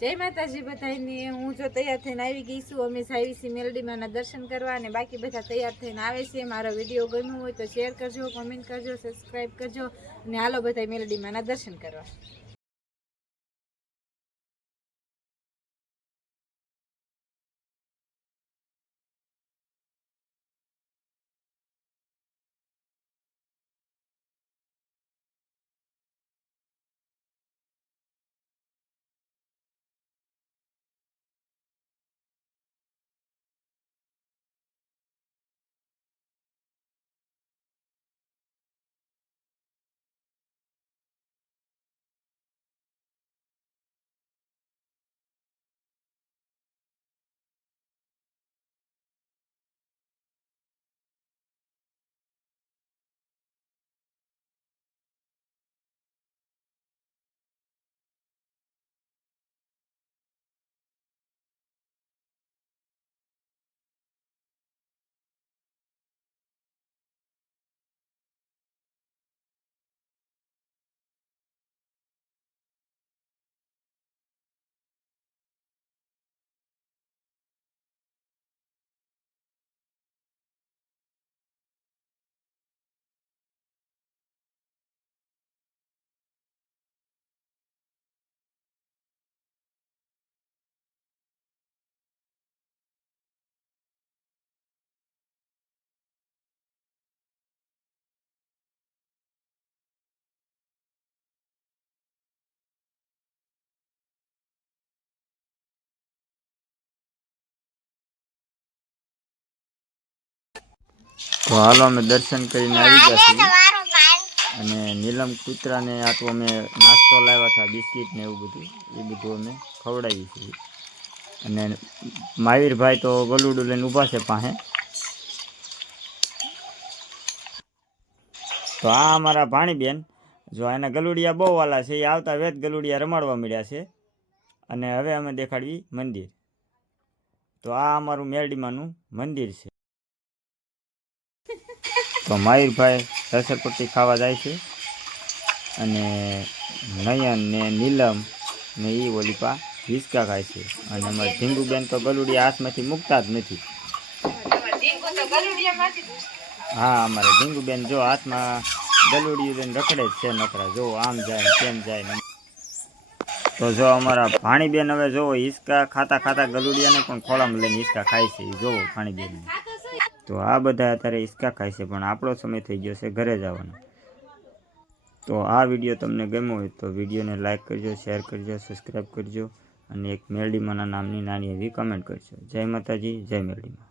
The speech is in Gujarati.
જય માતાજી બધાને। હું જો તૈયાર થઈને આવી ગઈ છું। અમે આવી છીએ મેલડીમાના દર્શન કરવા અને બાકી બધા તૈયાર થઈને આવે છે। મારો વિડીયો ગમ્યો હોય તો શેર કરજો, કમેન્ટ કરજો, સબસ્ક્રાઈબ કરજો અને હાલો બધા મેલડીમાના દર્શન કરવા। તો હાલો અમે દર્શન કરીને આવી ગયા છીએ અને નીલમ કૂતરાને આ તો અમે નાસ્તો લાવ્યા હતા, બિસ્કિટ ને એવું બધું, એ બધું અમે ખવડાવીએ છીએ। અને મહાવીરભાઈ તો ગલુડું લઈને ઊભા છે પાસે। તો આ અમારા ભાણીબેન, જો એના ગલુડિયા બહુ વાલા છે, એ આવતા વેત ગલુડિયા રમાડવા મળ્યા છે। અને હવે અમે દેખાડવી મંદિર। તો આ અમારું મેરડીમાનું મંદિર છે। તો મયુરભાઈ રસરપટ્ટી ખાવા જાય છે અને નયન ને નીલમ ને એ ઓલીપા હિંચકા ખાય છે। અને અમારે ઢીંગુબેન તો ગલુડિયા હાથમાંથી મૂકતા જ નથી। હા, અમારે ઢીંગુબેન જો હાથમાં ગલુડિયું લઈને રખડે જ છે નકરા, જો આમ જાય કેમ જાય। તો જો અમારા ભાણીબેન હવે જોવો હિંચકા ખાતા ખાતા ગલુડિયાને પણ ખોળામાં લઈને હિંચકા ખાય છે, જોવો ભાણીબેન। તો આ બધા અત્યારે હિંચકા ખાય છે, પણ આપણો સમય થઈ ગયો છે ઘરે જવાનો। તો આ વિડીયો તમને ગમ્યો હોય તો વિડીયોને લાઇક કરજો, શેર કરજો, સબસ્ક્રાઈબ કરજો અને એક મેલડીમાના નામની નાની એવી કમેન્ટ કરજો। જય માતાજી, જય મેલડીમાં।